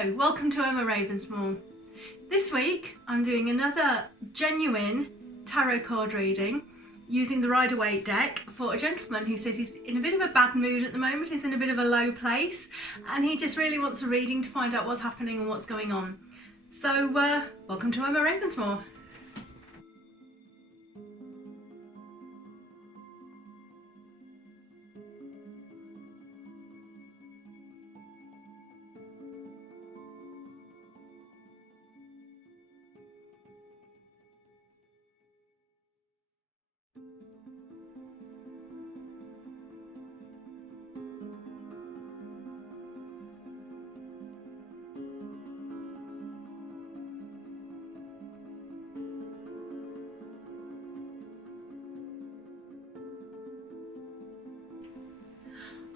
Hello, welcome to Emma Ravensmore. This week I'm doing another genuine tarot card reading using the Rider Waite deck for a gentleman who says he's in a bit of a bad mood at the moment, he's in a bit of a low place, and he just really wants a reading to find out what's happening and what's going on. So welcome to Emma Ravensmore.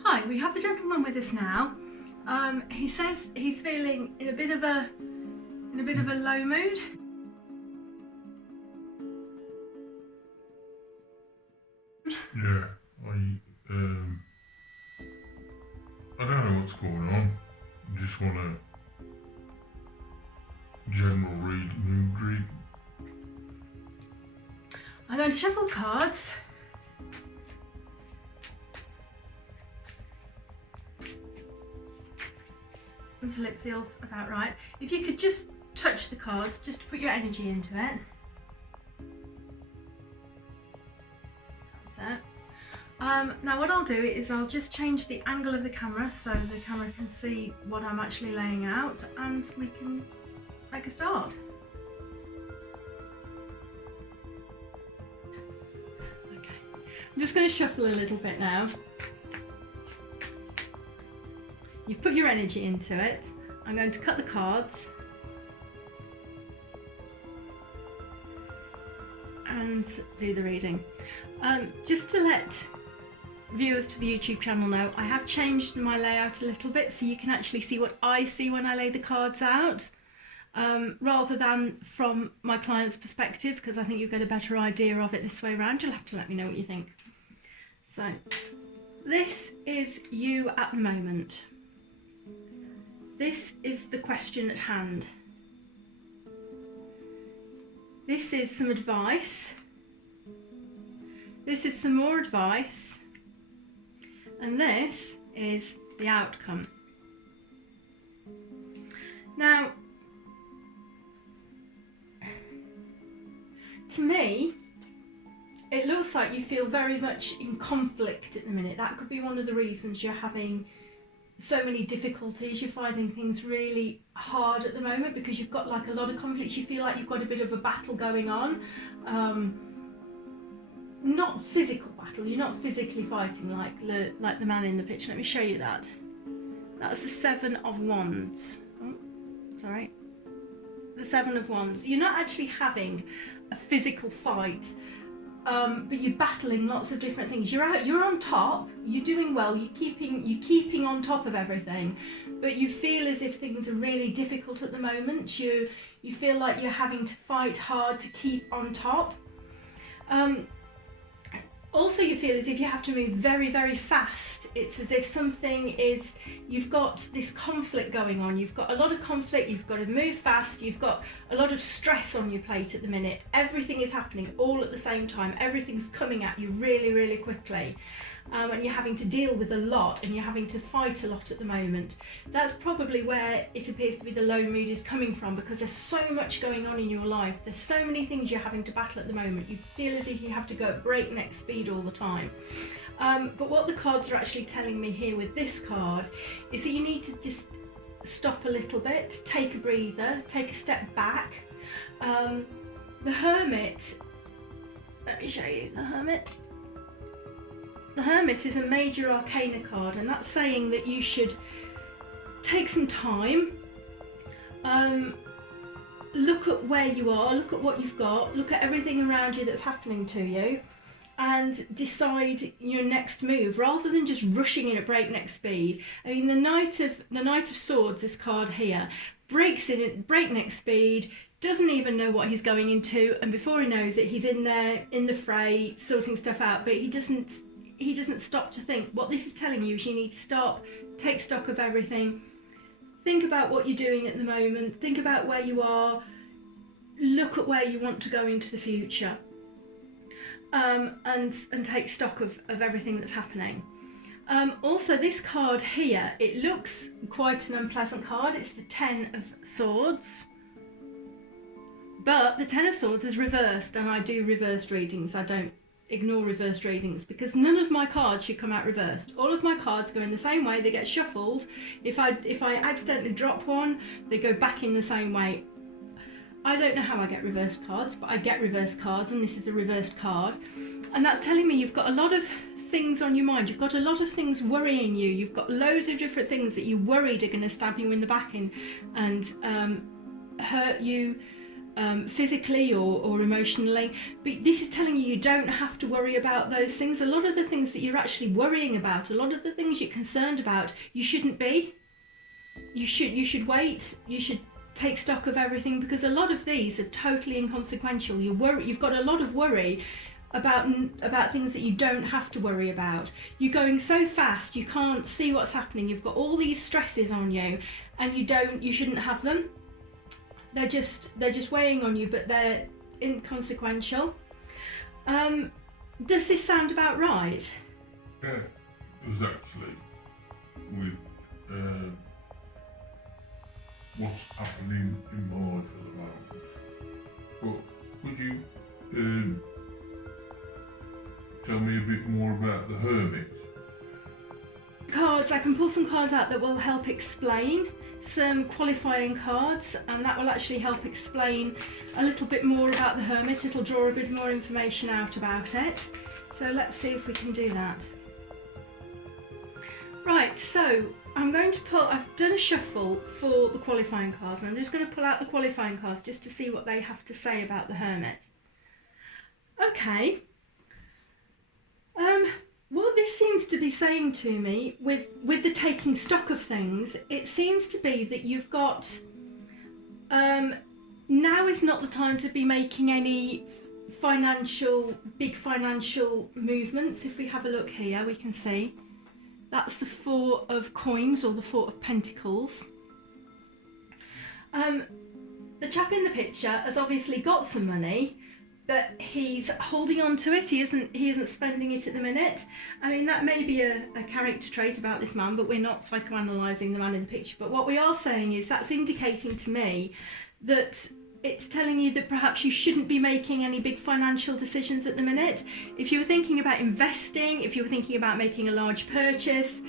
Hi, we have the gentleman with us now. He says he's feeling in a bit of a low mood. Yeah, I don't know what's going on. Just want a general mood read. I'm going to shuffle cards. Until it feels about right. If you could just touch the cards, just to put your energy into it. That's it. Now what I'll do is I'll just change the angle of the camera so the camera can see what I'm actually laying out, and we can make a start. Okay, I'm just going to shuffle a little bit now. You've put your energy into it. I'm going to cut the cards and do the reading. Just to let viewers to the YouTube channel know, I have changed my layout a little bit so you can actually see what I see when I lay the cards out, rather than from my client's perspective, because I think you'll get a better idea of it this way around. You'll have to let me know what you think. So, this is you at the moment. This is the question at hand. This is some advice. This is some more advice. And this is the outcome. Now, to me, it looks like you feel very much in conflict at the minute. That could be one of the reasons you're having so many difficulties. You're finding things really hard at the moment because you've got like a lot of conflicts. You feel like you've got a bit of a battle going on. Not physical battle, you're not physically fighting like the man in the picture. Let me show you that. That's the Seven of Wands. Oh, sorry. The Seven of Wands. You're not actually having a physical fight. But you're battling lots of different things. You're on top, you're doing well, you're keeping on top of everything, but you feel as if things are really difficult at the moment. You feel like you're having to fight hard to keep on top. Also, you feel as if you have to move very, very fast. It's as if you've got this conflict going on. You've got a lot of conflict, you've got to move fast, you've got a lot of stress on your plate at the minute. Everything is happening all at the same time. Everything's coming at you really, really quickly. And you're having to deal with a lot, and you're having to fight a lot at the moment. That's probably where it appears to be the low mood is coming from, because there's so much going on in your life. There's so many things you're having to battle at the moment. You feel as if you have to go at breakneck speed all the time. But what the cards are actually telling me here with this card is that you need to just stop a little bit, take a breather, take a step back. The Hermit, let me show you the Hermit. The Hermit is a major arcana card, and that's saying that you should take some time, look at where you are, look at what you've got, look at everything around you that's happening to you, and decide your next move rather than just rushing in at breakneck speed. I mean, the Knight of Swords, this card here, breaks in at breakneck speed, doesn't even know what he's going into, and before he knows it, he's in there in the fray sorting stuff out, but he doesn't stop to think. What this is telling you is you need to stop, take stock of everything, think about what you're doing at the moment, think about where you are, look at where you want to go into the future, and take stock of everything that's happening. Also, this card here, it looks quite an unpleasant card. It's the Ten of Swords. But the Ten of Swords is reversed, and I do reversed readings. I don't ignore reversed readings because none of my cards should come out reversed. All of my cards go in the same way. They get shuffled. If I accidentally drop one, they go back in the same way. I don't know how I get reversed cards, but I get reversed cards, and this is a reversed card. And that's telling me you've got a lot of things on your mind. You've got a lot of things worrying you. You've got loads of different things that you worried are going to stab you in the back and hurt you physically or emotionally. But this is telling you don't have to worry about those things. A lot of the things that you're actually worrying about, a lot of the things you're concerned about, you shouldn't be. You should wait. You should take stock of everything, because a lot of these are totally inconsequential. You've got a lot of worry about things that you don't have to worry about. You're going so fast you can't see what's happening. You've got all these stresses on you, and you shouldn't have them. They're just weighing on you, but they're inconsequential. Does this sound about right? Yeah, it was actually with what's happening in my life at the moment. But would you tell me a bit more about the Hermit? Cards, I can pull some cards out that will help explain, some qualifying cards, and that will actually help explain a little bit more about the Hermit. It'll draw a bit more information out about it. So let's see if we can do that. Right, so I'm going to I've done a shuffle for the qualifying cards, and I'm just going to pull out the qualifying cards just to see what they have to say about the Hermit. Okay. What this seems to be saying to me with the taking stock of things, it seems to be that you've got, now is not the time to be making any big financial movements. If we have a look here, we can see that's the Four of Coins, or the Four of Pentacles. The chap in the picture has obviously got some money, but he's holding on to it. He isn't spending it at the minute. I mean, that may be a character trait about this man, but we're not psychoanalyzing the man in the picture. But what we are saying is that's indicating to me that it's telling you that perhaps you shouldn't be making any big financial decisions at the minute. If you were thinking about investing, if you were thinking about making a large purchase,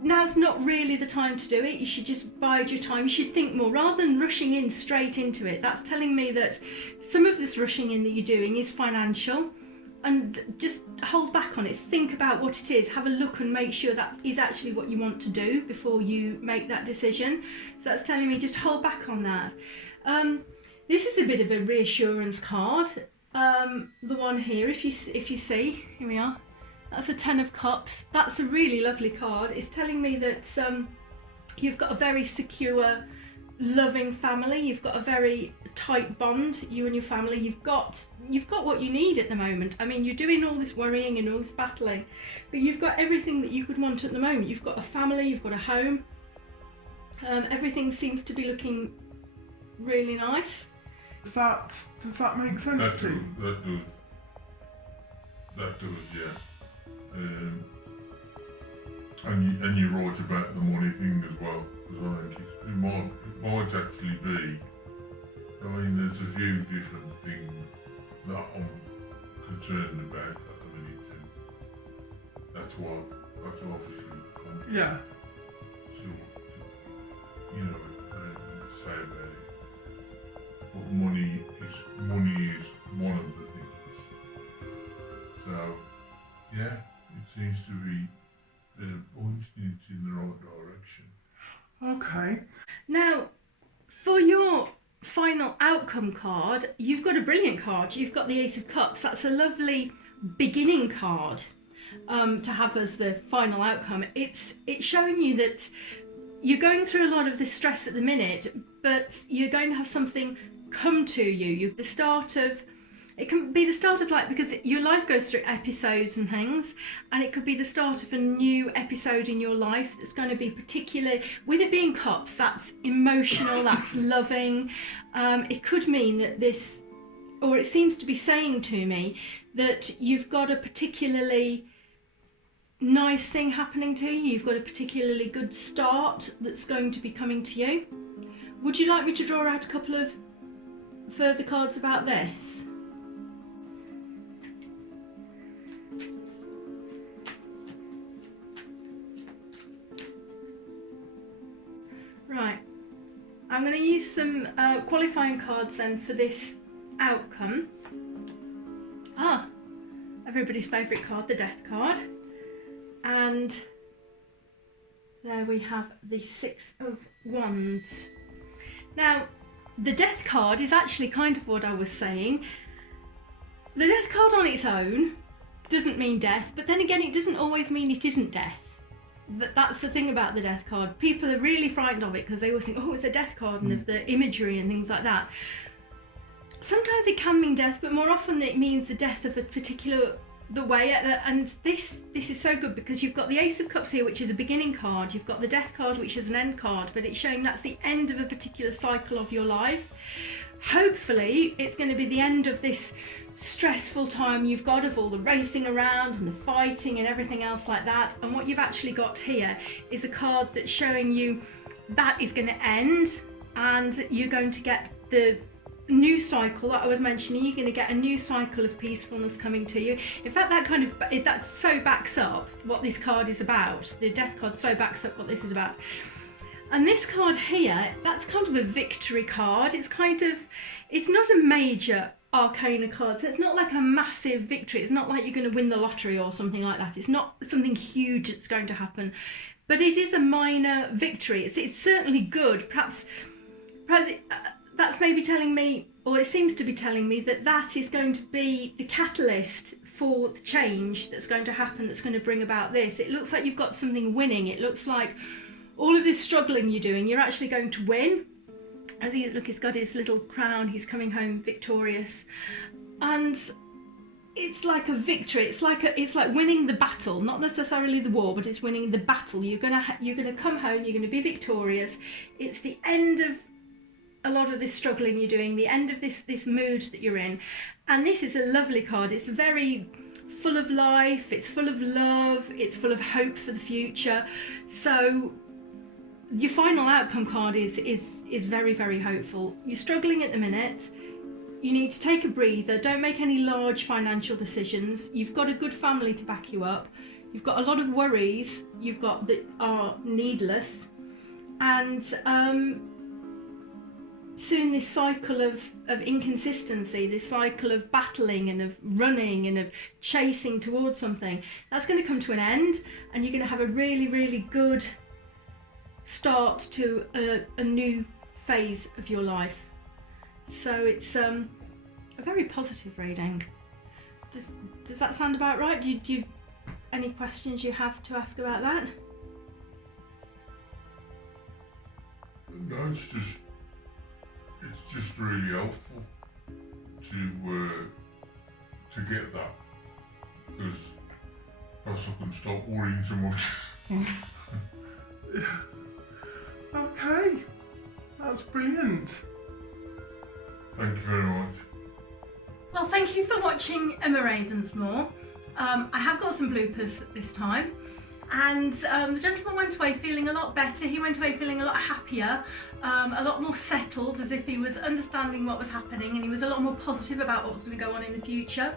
now's not really the time to do it. You should just bide your time. You should think more rather than rushing in straight into it. That's telling me that some of this rushing in that you're doing is financial, and just hold back on it. Think about what it is. Have a look and make sure that is actually what you want to do before you make that decision. So that's telling me just hold back on that. This is a bit of a reassurance card. The one here, if you see, here we are. That's a Ten of Cups. That's a really lovely card. It's telling me that you've got a very secure, loving family. You've got a very tight bond, you and your family. You've got what you need at the moment. I mean, you're doing all this worrying and all this battling, but you've got everything that you could want at the moment. You've got a family, you've got a home. Everything seems to be looking really nice. Does that make sense to you? That does, yeah. And you're right about the money thing as well, because I think it might actually be. I mean, there's a few different things that I'm concerned about at the minute, and that's obviously come to Yeah. Say about it. But money is one of the things. So, yeah, it seems to be pointing it in the right direction. Okay. Now, for your final outcome card, you've got a brilliant card. You've got the Ace of Cups. That's a lovely beginning card to have as the final outcome. It's showing you that you're going through a lot of this stress at the minute, but you're going to have something come to you. The start of It can be the start of like, because your life goes through episodes and things, and it could be the start of a new episode in your life that's going to be particular. With it being cups, that's emotional, that's loving. It could mean that this, or it seems to be saying to me that you've got a particularly nice thing happening to you. You've got a particularly good start that's going to be coming to you. Would you like me to draw out a couple of further cards about this? Right, I'm going to use some qualifying cards then for this outcome. Everybody's favourite card, the Death card. And there we have the Six of Wands. Now, the Death card is actually kind of what I was saying. The Death card on its own doesn't mean death, but then again, it doesn't always mean it isn't death. That's the thing about the Death card. People are really frightened of it because they always think, oh, it's a Death card, and of the imagery and things like that. Sometimes it can mean death, but more often it means the death of a particular way. And this is so good because you've got the Ace of Cups here, which is a beginning card. You've got the Death card, which is an end card, but it's showing that's the end of a particular cycle of your life. Hopefully, it's going to be the end of this stressful time you've got of all the racing around and the fighting and everything else like that. And what you've actually got here is a card that's showing you that is going to end, and you're going to get the new cycle that I was mentioning. You're going to get a new cycle of peacefulness coming to you. In fact, that so backs up what this card is about. The Death card so backs up what this is about. And this card here, that's kind of a victory card. It's not a major arcana card, so it's not like a massive victory. It's not like you're going to win the lottery or something like that. It's not something huge that's going to happen, but it is a minor victory. It's certainly good. Perhaps that's maybe telling me, or it seems to be telling me, that is going to be the catalyst for the change that's going to happen, that's going to bring about this. It looks like you've got something winning. It looks like all of this struggling you're doing, you're actually going to win. As he's got his little crown, he's coming home victorious. And it's like a victory. It's like winning the battle, not necessarily the war, but it's winning the battle. You're gonna come home, you're gonna be victorious. It's the end of a lot of this struggling you're doing, the end of this mood that you're in. And this is a lovely card. It's very full of life, it's full of love, it's full of hope for the future. So your final outcome card is very, very hopeful. You're struggling at the minute. You need to take a breather. Don't make any large financial decisions. You've got a good family to back you up. You've got a lot of worries you've got that are needless. And soon this cycle of inconsistency, this cycle of battling and of running and of chasing towards something, that's going to come to an end, and you're going to have a really, really good start to a new phase of your life. So it's a very positive reading. Does that sound about right? Do you any questions you have to ask about that? No, it's just really helpful to get that, because else I can stop worrying too much. Okay, that's brilliant. Thank you very much. Well, thank you for watching Emma Ravensmore. I have got some bloopers this time, and the gentleman went away feeling a lot better. He went away feeling a lot happier, a lot more settled, as if he was understanding what was happening, and he was a lot more positive about what was going to go on in the future.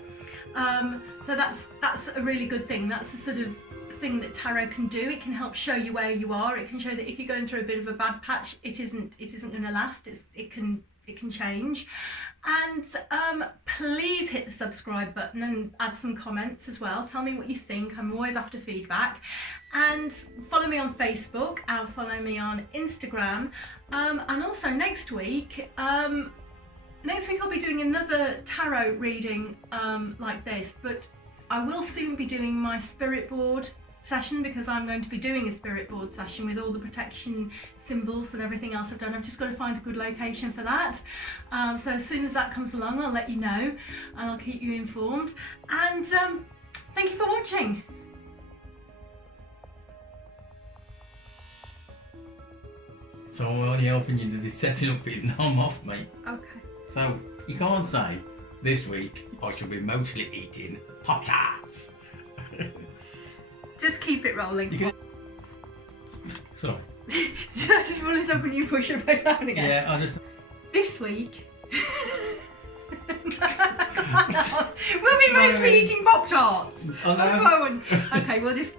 So that's a really good thing. That's the sort of thing that tarot can do. It can help show you where you are. It can show that if you're going through a bit of a bad patch, it isn't going to last. It can change. And please hit the subscribe button and add some comments as well. Tell me what you think. I'm always after feedback. And follow me on Facebook, and follow me on Instagram. And also next week I'll be doing another tarot reading like this, but I will soon be doing my spirit board session, because I'm going to be doing a spirit board session with all the protection symbols and everything else I've done. I've just got to find a good location for that. So as soon as that comes along, I'll let you know and I'll keep you informed. And thank you for watching. So I'm only helping you do this setting up bit and I'm off, mate. Okay. So you can't say this week I shall be mostly eating Pop-Tarts. Just keep it rolling. So. I just want to jump and you push it right down again. Yeah, I just. This week. We'll be mostly eating Pop-Tarts. That's what I want. Okay, we'll just.